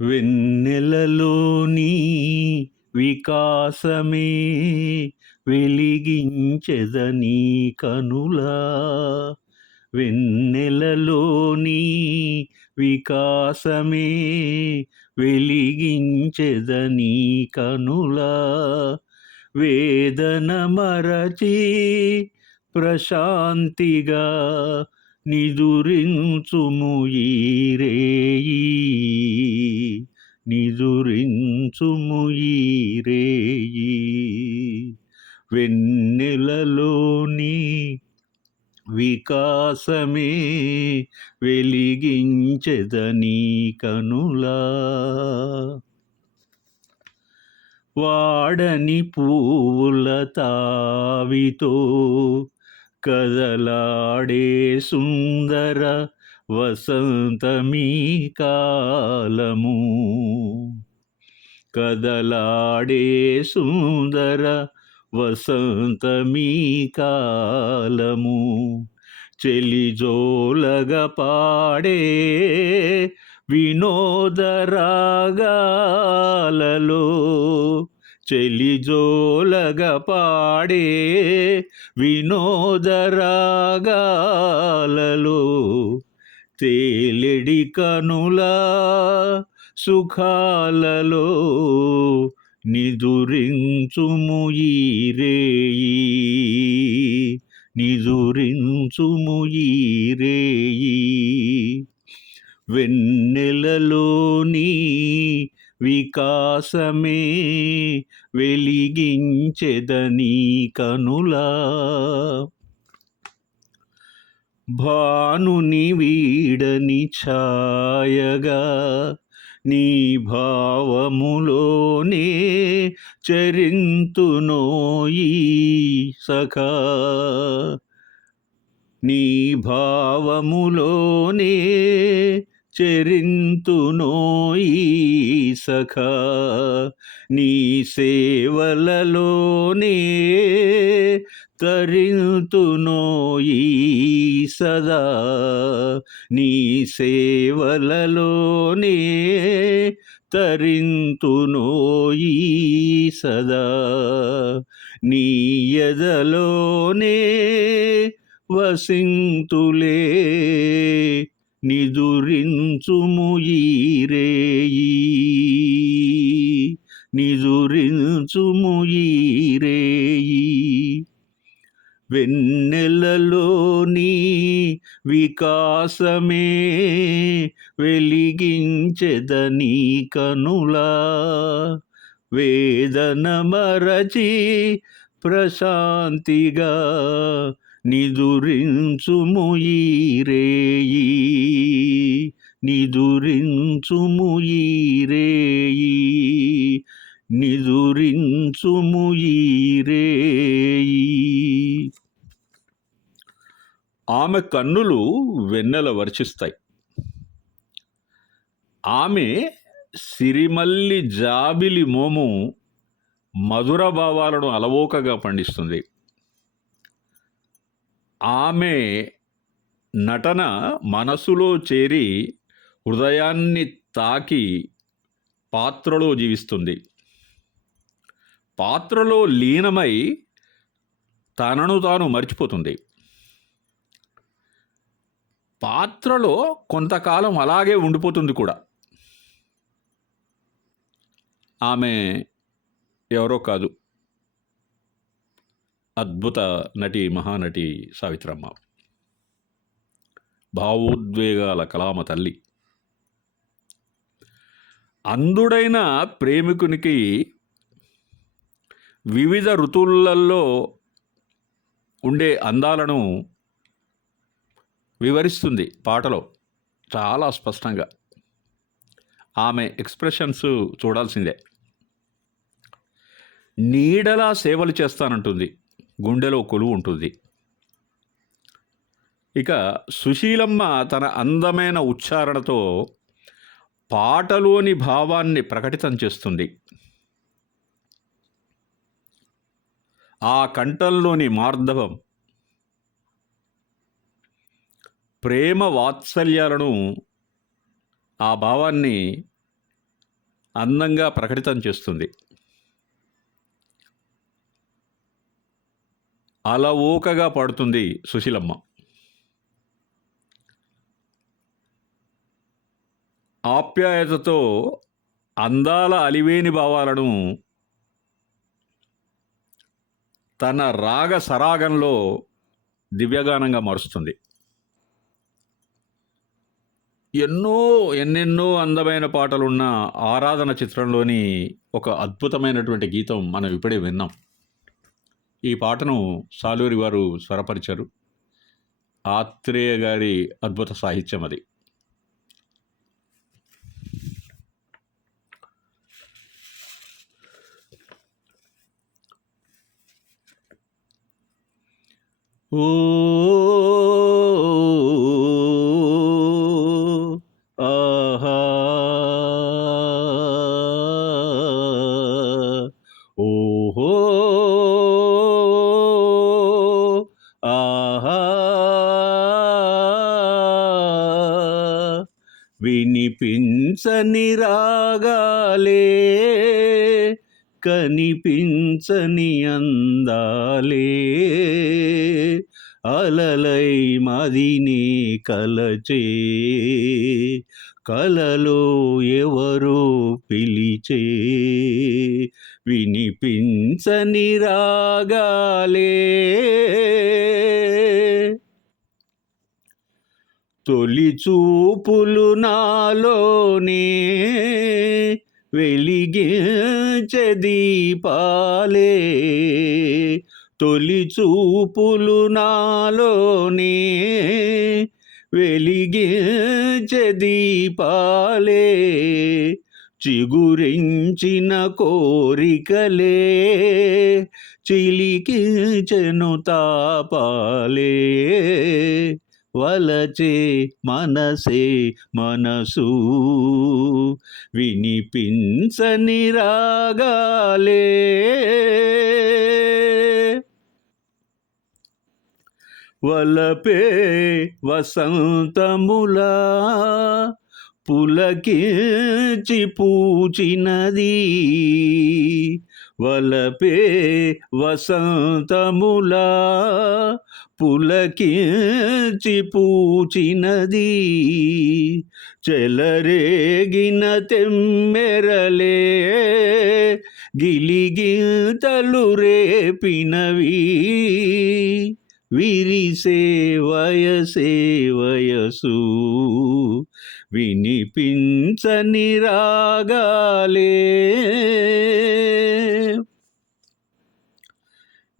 వెన్నెలలోని వికాసమే వెలిగించెదని కనులా. వెన్నెలలోని వికాసమే వెలిగించెదని కనులా. వేదన మరచి ప్రశాంతిగా నిదురించుము ఈ రేయి. నిదురించుము ఈ రేయి. వెన్నెలలోని వికాసమే వెలిగించెదని కనులా. వాడని పువ్వుల తావితో కదలాడే సుందర వసంతమీ కాలము. కదలాడే సుందర వసంతమీ కాలము. చెలిజోలగ పాడే వినోదరాగాలలో. చెలిజోలగ పాడే వినోదరాగాలలో. తేలిడి కనుల సుఖాలలో నిదురించుము ఈ రేయి. నిదురించుము ఈ రేయి. వెన్నెలలోని వికాసమే వెలిగించెదని కనులా. భానుని వీడని ఛాయగా నీ భావములోనే చరింతునోయి సఖా. నీ భావములోనే చరింతునోయి సఖా. నీ సేవలలోనే తరింతునోయి సదా. నీ సేవలలోనే తరింతునోయి సదా. నీ ఎదలోనే వసింతులే. నిదురించుము ఈ రేయి. నిదురించుము ఈ రేయి. వెన్నెలలోని వికాసమే వెలిగించెదని కనులా. వేదన మరచి ప్రశాంతిగా నిదురించుము ఈ రేయి. నిదురించుము ఈ రేయి. నిదురించుము ఈ రేయి. ఆమె కన్నులు వెన్నెల వర్షిస్తాయి. ఆమె సిరిమల్లి జాబిలి మోము మధుర భావాలను అలవోకగా పండిస్తుంది. ఆమె నటన మనసులో చేరి హృదయాన్ని తాకి పాత్రలో జీవిస్తుంది. పాత్రలో లీనమై తనను తాను మర్చిపోతుంది. పాత్రలో కొంతకాలం అలాగే ఉండిపోతుంది కూడా. ఆమె ఎవరో కాదు, అద్భుత నటి, మహానటి సావిత్రమ్మ. భావోద్వేగాల కలామ తల్లి. అందుడైన ప్రేమికునికి వివిధ ఋతువులలో ఉండే అందాలను వివరిస్తుంది పాటలో చాలా స్పష్టంగా. ఆమె ఎక్స్ప్రెషన్స్ చూడాల్సిందే. నీడలా సేవలు చేస్తానంటుంది, గుండెలో కొలువు ఉంటుంది. ఇక సుశీలమ్మ తన అందమైన ఉచ్చారణతో పాటలోని భావాన్ని ప్రకటితం చేస్తుంది. ఆ కంఠంలోని మార్ధవం ప్రేమ వాత్సల్యాలను, ఆ భావాన్ని అందంగా ప్రకటితం చేస్తుంది. అలవోకగా పాడుతుంది సుశీలమ్మ. ఆప్యాయతతో అందాల అలివేని భావాలను తన రాగ సరాగంలో దివ్యగానంగా మారుస్తుంది. ఎన్నెన్నో అందమైన పాటలున్న ఆరాధన చిత్రంలోని ఒక అద్భుతమైనటువంటి గీతం మనం ఇప్పుడే విన్నాం. ఈ పాటను సాలూరి వారు స్వరపరిచారు. ఆత్రేయ గారి అద్భుత సాహిత్యం అది. ఓ ఆహా ఓహో ఆహా వినిపించని రాగాలే కనిపించని అందాలే అలలై మదిని కలచే కలలో ఎవరో పిలిచే వినిపించని రాగాలే తొలి చూపులు నాలోనే వెలిగించే దీపాలే తొలి చూపులు నాలోనే వెలిగించే దీపాలే చిగురించిన కోరికలే చిలికించెను తాపాలే వలచే మనసే మనసు వినిపించని రాగాలే వలపే వసంతములా పులకించి పూచినది వలపే వసంతములా పులకించి పూచినది చెలరేగిన తెమ్మెరలే గిలిగింతలు రేపినవి విరిసే వయసే వయసు వినిపించని రాగాలే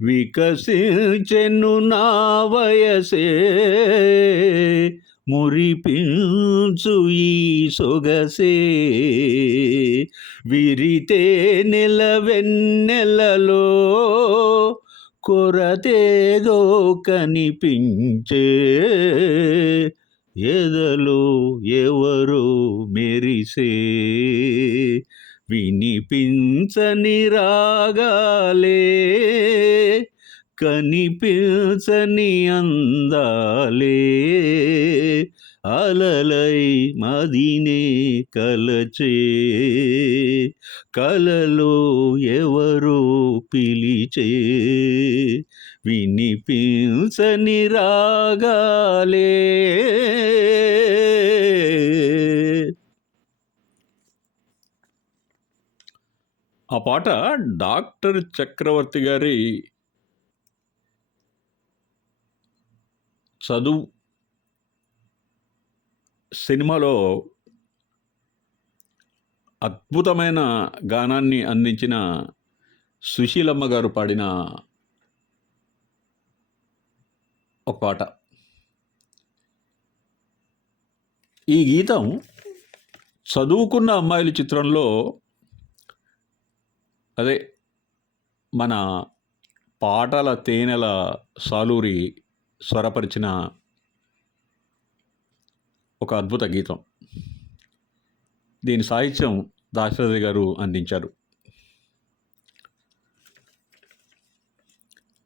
వికసించెను నా వయసే మురిపించు ఈ సొగసే విరితే నెలవెన్నెలలో కొరతేదో కనిపించే ఎదలో ఎవరో మెరిసే వినిపించని రాగాలే కనిపించని అందాలే అలలై మదినే కలచే కలలో ఎవరో పిలిచే వినిపించని రాగాలే. ఆ పాట డాక్టర్ చక్రవర్తి గారి చదువు సినిమాలో అద్భుతమైన గానాన్ని అందించిన సుశీలమ్మ గారు పాడిన ఒక పాట. ఈ గీతం చదువుకున్న అమ్మాయిల చిత్రంలో, అదే మన పాటల తేనెల సాలూరి స్వరపరిచిన ఒక అద్భుత గీతం. దీని సాహిత్యం దాశరథి గారు అందించారు.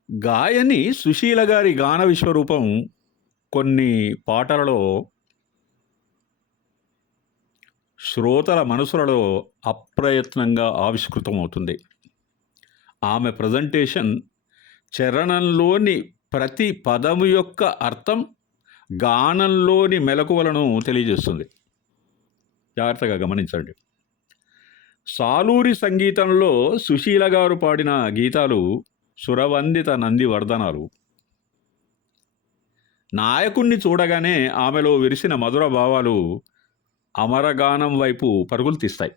గాయని సుశీల గారి గాన విశ్వరూపం కొన్ని పాటలలో శ్రోతల మనసులలో అప్రయత్నంగా ఆవిష్కృతమవుతుంది. ఆమె ప్రజెంటేషన్ చరణంలోని ప్రతి పదము యొక్క అర్థం, గానంలోని మెలకువలను తెలియజేస్తుంది. జాగ్రత్తగా గమనించండి. సాలూరి సంగీతంలో సుశీల గారు పాడిన గీతాలు సురవందిత నందివర్ధనాలు. నాయకుణ్ణి చూడగానే ఆమెలో విరిసిన మధుర భావాలు అమరగానం వైపు పరుగులు తీస్తాయి.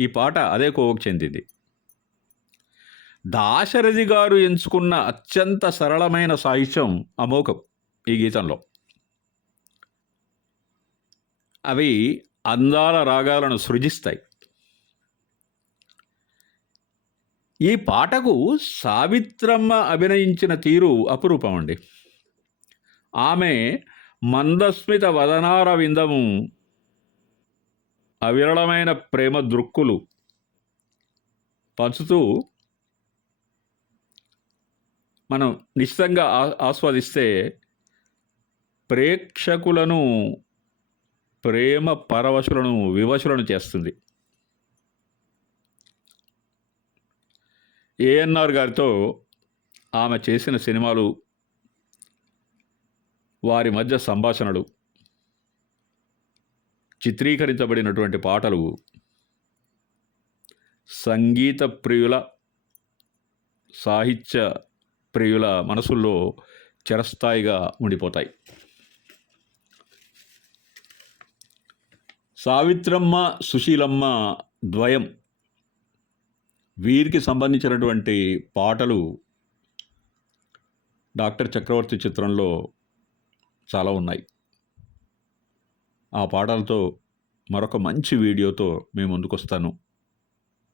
ఈ పాట అదే కోవకు చెందింది. దాశరథి గారు ఎంచుకున్న అత్యంత సరళమైన సాహిత్యం అమోఘం ఈ గీతంలో. అవి అందాల రాగాలను సృజిస్తాయి. ఈ పాటకు సావిత్రమ్మ అభినయించిన తీరు అపురూపం అండి. ఆమె మందస్మిత వదనార విందము, అవిరళమైన ప్రేమ దృక్కులు పంచుతూ మనం నిశ్చితంగా ఆస్వాదిస్తే ప్రేక్షకులను ప్రేమ పరవశులను వివశులను చేస్తుంది. ఏఎన్ఆర్ గారితో ఆమె చేసిన సినిమాలు, వారి మధ్య సంభాషణలు, చిత్రీకరించబడినటువంటి పాటలు సంగీత ప్రియుల, సాహిత్య ప్రియుల మనసుల్లో చిరస్థాయిగా ఉండిపోతాయి. సావిత్రమ్మ, సుశీలమ్మ ద్వయం, వీరికి సంబంధించినటువంటి పాటలు డాక్టర్ చక్రవర్తి చిత్రంలో చాలా ఉన్నాయి. ఆ పాటలతో మరొక మంచి వీడియోతో మేము ముందుకు వస్తాను.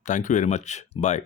Thank you very much. Bye.